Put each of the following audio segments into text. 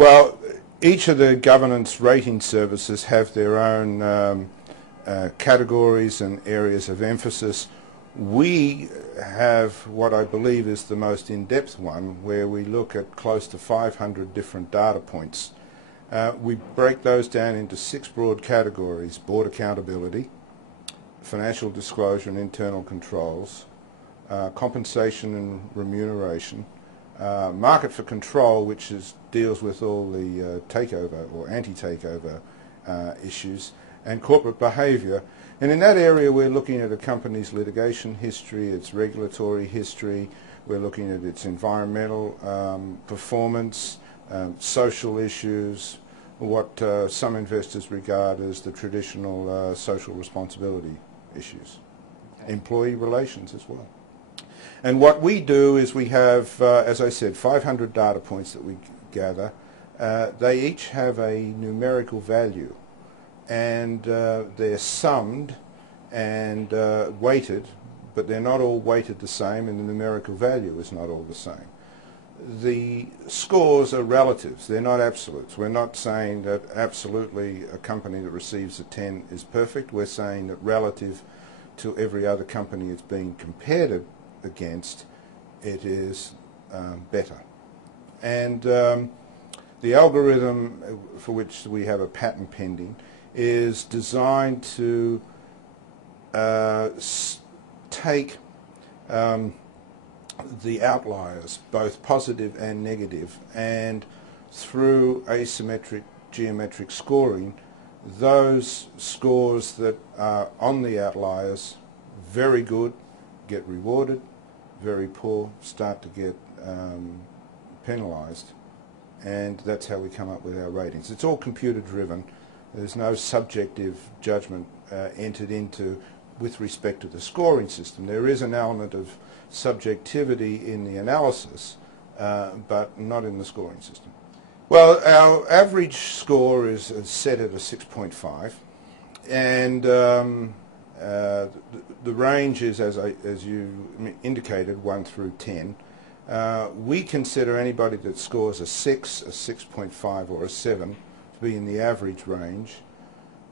Well, each of the governance rating services have their own categories and areas of emphasis. We have what I believe is the most in-depth one, where we look at close to 500 different data points. We break those down into 6 broad categories: board accountability, financial disclosure and internal controls, compensation and remuneration, market for control, which deals with all the takeover or anti-takeover issues, and corporate behaviour. And in that area we're looking at a company's litigation history, its regulatory history, we're looking at its environmental performance, social issues, what some investors regard as the traditional social responsibility issues, employee relations as well. And what we do is we have, as I said, 500 data points that we gather. They each have a numerical value, and they're summed and weighted, but they're not all weighted the same, and the numerical value is not all the same. The scores are relatives, they're not absolutes. We're not saying that absolutely a company that receives a 10 is perfect. We're saying that relative to every other company it's being compared against, it is better. And the algorithm for which we have a patent pending is designed to take the outliers, both positive and negative, and through asymmetric geometric scoring, those scores that are on the outliers, very good, get rewarded, very poor, start to get penalised, and that's how we come up with our ratings. It's all computer driven. There's no subjective judgment entered into with respect to the scoring system. There is an element of subjectivity in the analysis, but not in the scoring system. Well, our average score is set at a 6.5, and the range is, as you indicated, 1 through 10. We consider anybody that scores a 6, a 6.5 or a 7 to be in the average range,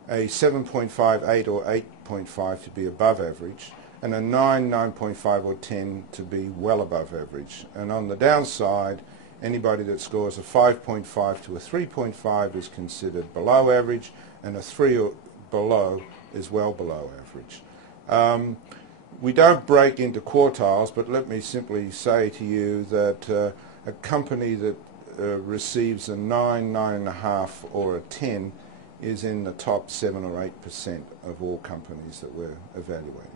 a 7.5, 8 or 8.5 to be above average, and a 9, 9.5 or 10 to be well above average. And on the downside, anybody that scores a 5.5 to a 3.5 is considered below average, and a 3 or below is well below average. We don't break into quartiles, but let me simply say to you that a company that receives a 9, 9.5 or a 10 is in the top 7 or 8% of all companies that we're evaluating.